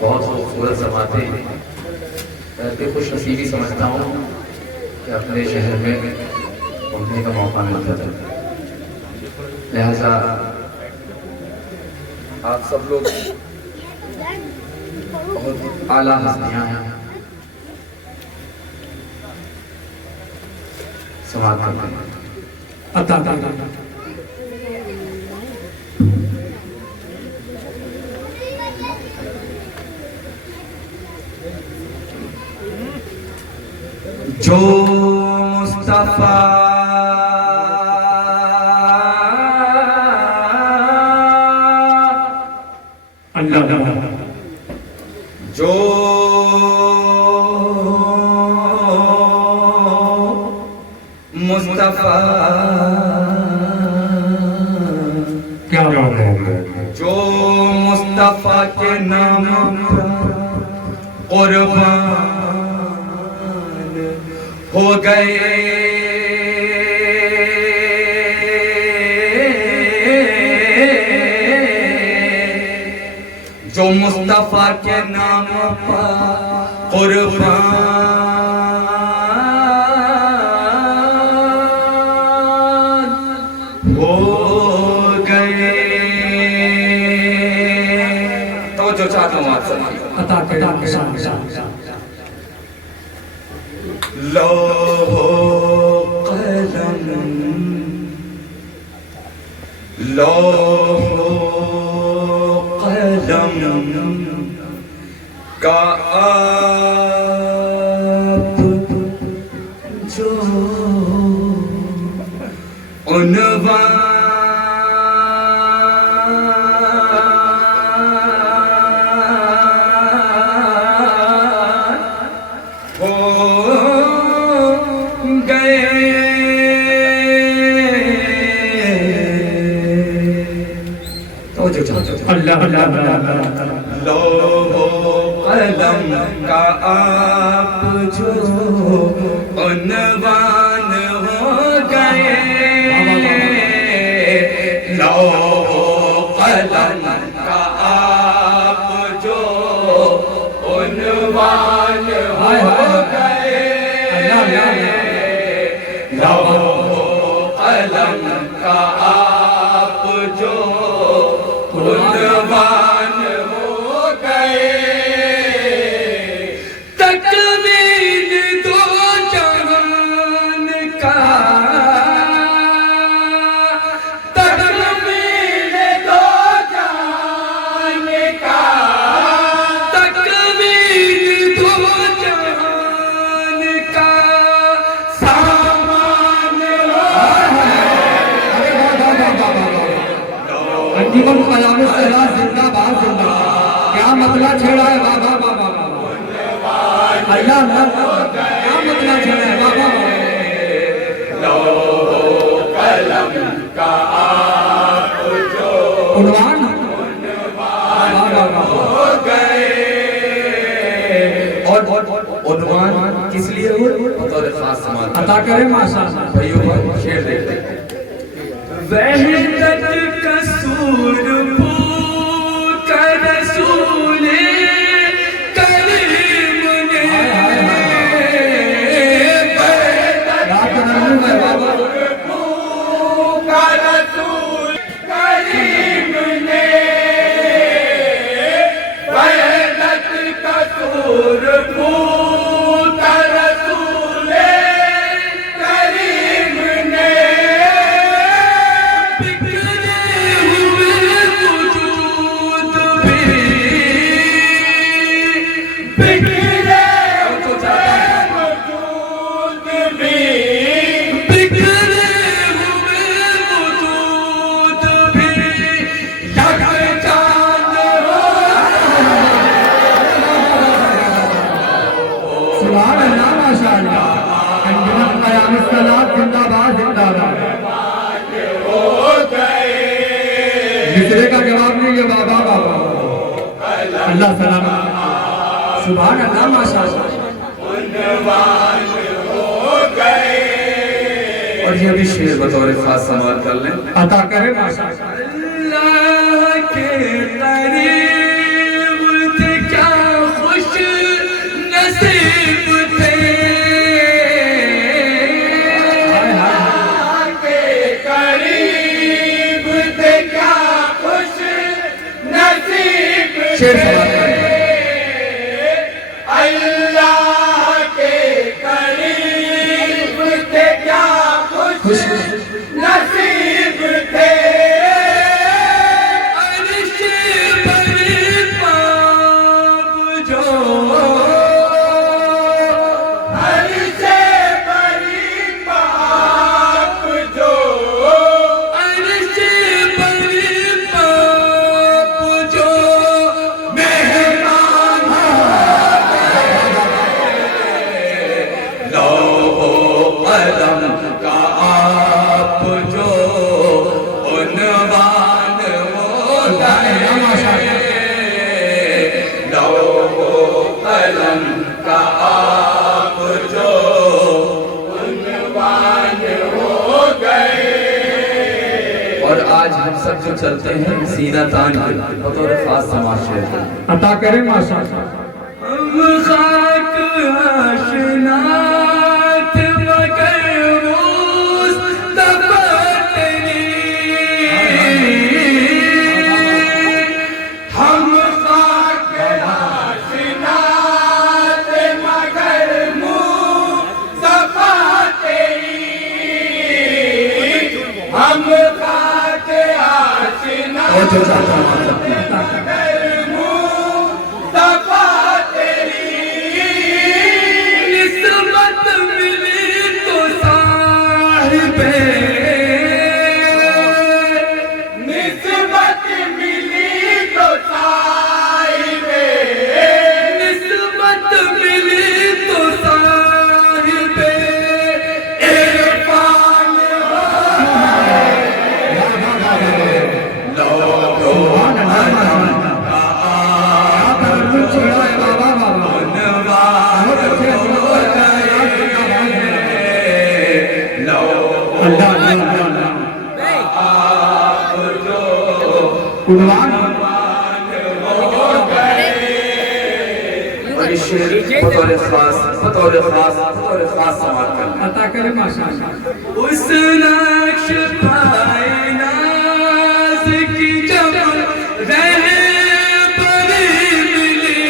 बहुत खूबसूरत समाते हैं। मैं भी खुश नसीबी समझता हूँ कि अपने शहर में घूमने का मौका मिलता था। लिहाजा आप सब लोग बहुत आला हस्तियाँ हैं, समाज करते हैं। जो मुस्तफा जो मुस्तफा क्या जो मुस्तफा के नाम कुर्बान हो गए, जो मुस्तफा के नाम पर कुर्बान हो गए। तो जो चाहता हूँ आप अता लौहो कलम का आप जो उन्वान अल्लाह लौहो कलम का आप जो उन्वान हो गए, लौहो कलम का आप जो उन्वान हो गए, लौहो कलम का आप जो कुर्बान हो गए। तकमील दो जहान का, तकमील दो जहान का, तकमील दो जहान का सामान हो जीवन कलाम सलाह जिंदाबाद जिंदाबाद। क्या मतला छेड़ा है बाबा बाबा अल्लाह क्या मतला छेड़ा है बाबा। लौहो कलम का आप जो उन्वान हो गए। और उन्वान किस लिए हो? बतौर खास समाज अता करें माशाअल्लाह। भाइयों शेर देखते हैं। वहदत कसूर का रसूले करीम ने, वहदत का रसूल करीम ने, वहदत कसूर का रसूले करीम ने, दूसरे का जवाब नहीं है बाबा बाबा अल्लाह सलाम सुभान अल्लाह माशाअल्लाह। और ये भी शेर बतौर खास समाअत कर लें अता करें माशाअल्लाह। अल्लाह के शेर समाप्त करें। अल्लाह के करीब थे क्या खुश नसीब थे, अर्श पर पाप जो, अर्श पर पाप जो, अर्श पर पाप जो मेहमान लौहो कलम का आप जो उन्वान हो गए, लौहो कलम का आप जो उन्वान हो गए। और आज हम सब जो चलते हैं सीना तान के बतौर खास समाज शेर अता करें माशा। हम खाक आशनात मगर मुस्तफा तेरी, हम खाक आशनात मगर मुस्तफा तेरी, हम खाक आशनात और ये शेर बतौर खास समाज करना। अता करें माशा। उस नक्श पाए नाज की जब रहबरी मिली,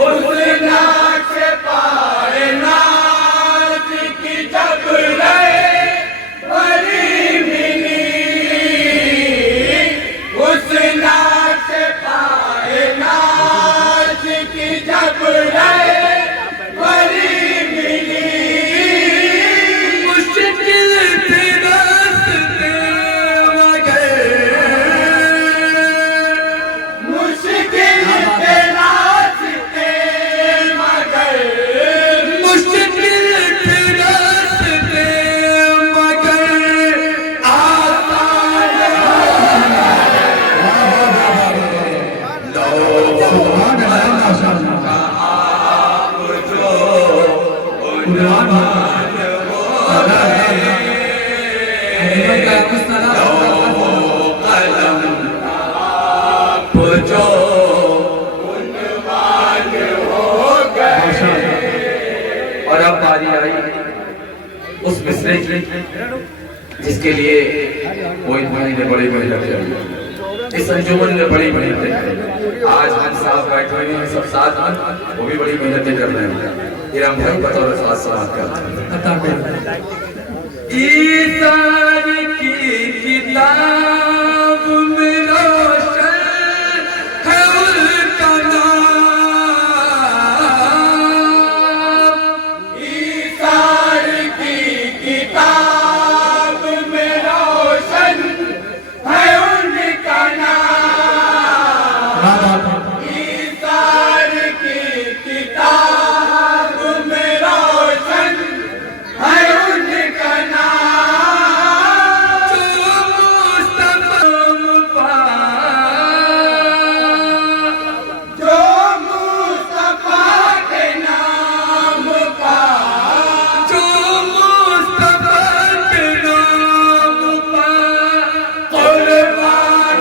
उस नक्श पाए नाज की जब रहबरी मिली, उस नक्श पाए नाज की जब रहबरी मिली, मुश्किल थे रास्ते मगर, मुश्किल थे रास्ते मगर, मुश्किल थे रास्ते मगर आसान सुभान अल्लाह माशा। और अब बारी आई उस मिसरे की जिसके लिए कोई भाई ने बड़ी मेहनत की, इस अंजुमन ने बड़ी मेहनत की। आज हम साहब बैठे हुए हैं सब साथ में, वो भी बड़ी मेहनतें कर रहे हैं। इरम भाई बतौर खास समाज करते हैं। अता करें। ईसार की किताब में रोशन है उनका नाम, ईसार की किताब में रोशन है उनका नाम, ईसार की किताब में रोशन है उनका नाम, जो मुस्तफा जो मुस्तफा के नाम पा, जो मुस्तफा के नाम पा कुर्बान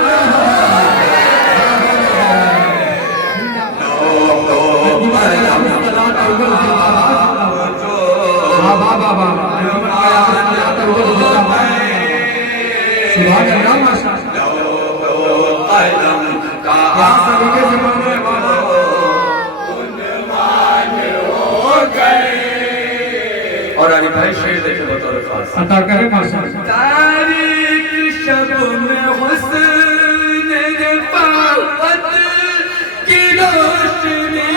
सुभान अल्लाह माशा। कलम का सभी के जमाने और अली भाई शेर देखे बतौर खास अता करें माशाअल्लाह। तारीख शब में हुस्न रिफाकत की रोशनी,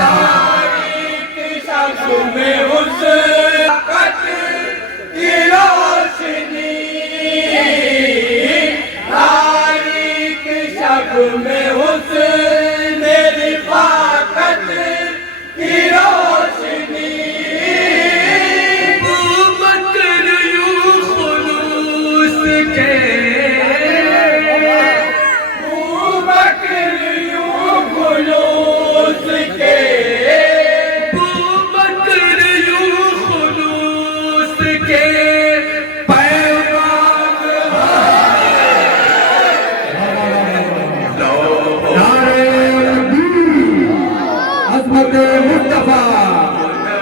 तारीख शब में हुस्न रिफाकत की रोशनी, तारीख शब में हुस्न रिफाकत की रोशनी, बकर यूं खुलूस के, बकर यूं खुलूस के, बकर यूं खुलूस के पैगाम नारे अज़मत मुस्तफा,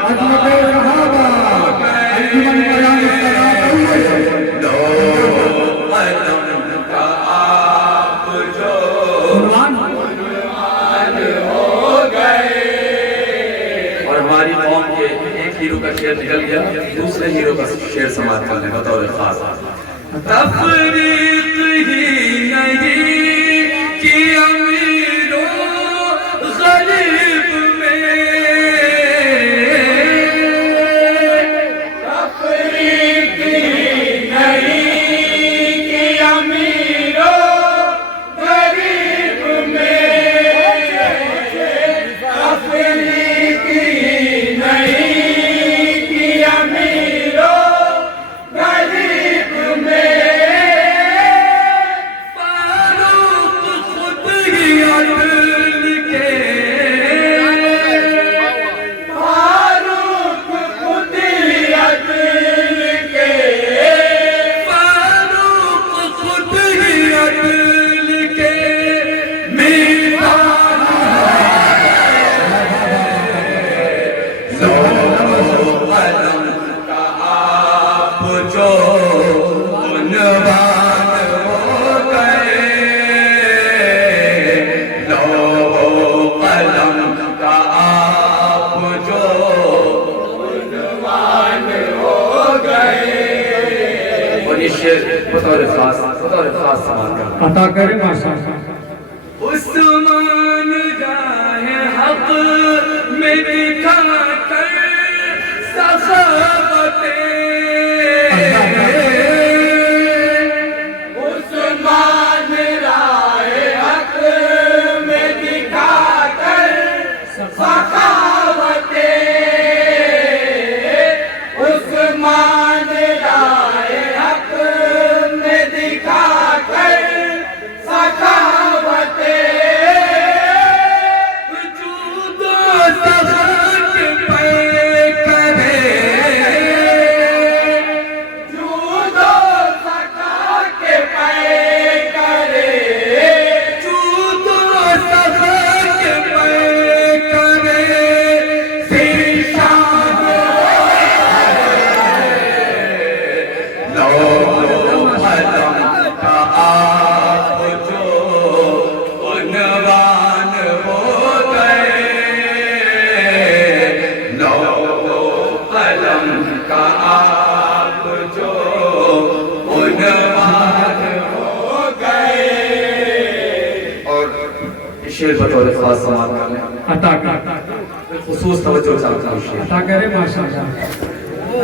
अज़मत सहाबा, अंजुमन बयान और हमारी कौम के एक हीरो का शेर निकल गया, दूसरे हीरो का शेर समाप्त करने बतौर खास तफरीक ही नहीं कि अमीरों गरीब में, तफरीक ही नहीं कि अमीरों गरीब में, तफरीक ही नहीं कि अमीरों गरीब में, फारूक खुद ही अदल के, फारूक खुद ही अदल के, फारूक खुद ही अदल के मीज़ान कलम का आप जो उन्वान हो गए, लो कलम का आप जो उन्वान हो गए। और ये शेर बतौर खास समाप्त करना अता करें माशाअल्लाह। उस्मान जाए हक में दिखा कर सखावते, उस्मान राय हक में दिखा कर सखावते, उस्मान राय हक में दिखा कर सखावते, जूदो सखात पे करे, जूदो सखात पे करे, जूदो सखात पे करे, सिरशाद लो कलम का आप जो उन्वान हो गए, लो कलम का आप जो उन्वान हो गए। और शेर बतौर खास समाप्त करने अता करें खुसूस तवज्जो चाहता हूँ शेर अता करें माशाअल्लाह।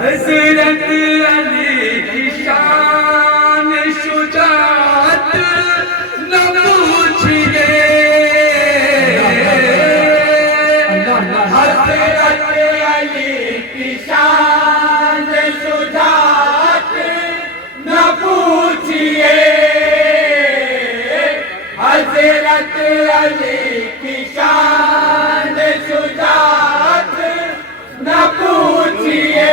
हज़रत अली की शान शुजाअत न पूछिए, हज़रत अली की शान शुजाअत न पूछिए, हज़रत अली की शान शुजाअत न पूछिए,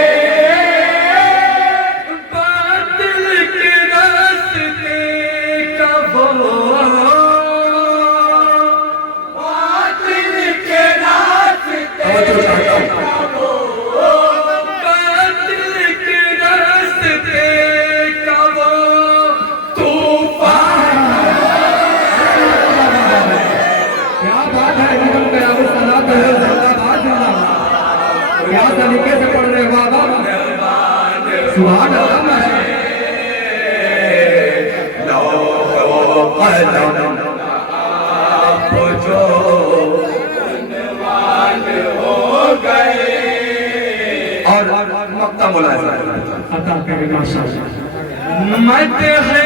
सुभान अल्लाह जो हो गए और मक्ता मुलाज़ा अता करे माशाअल्लाह मत है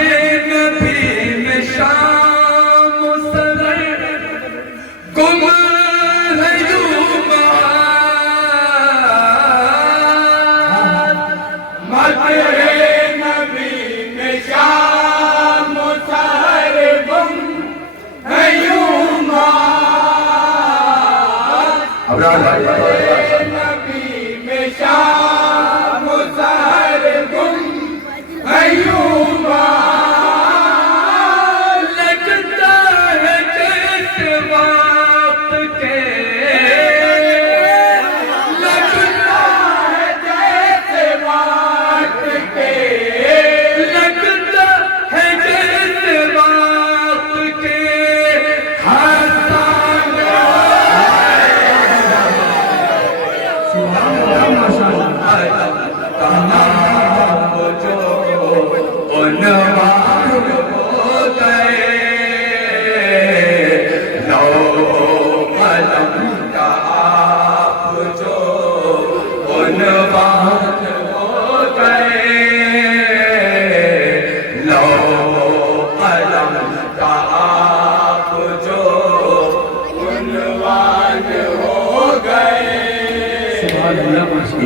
नबी में शाम सर गुम है युमा मत है नबी में शाम सर गुम है युमा नबी में शाम सर गुम है युमा लगता है जैसे बात के लगता है जैसे बात के लगता है जैसे बात के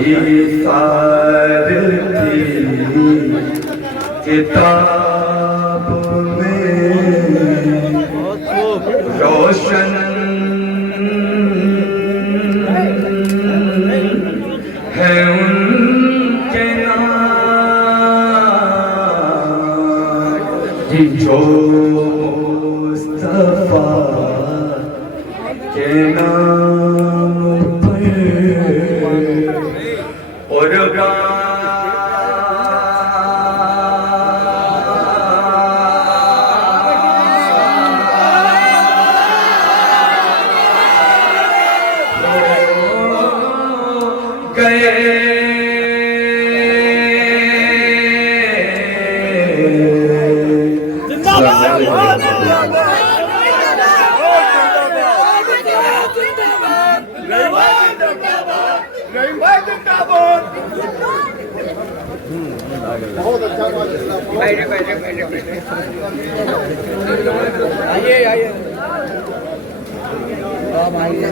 हंसा किताब में रोशन है उनके नाम जो मुस्तफा के नाम पर और बहुत अच्छा आइए आइए आप आइए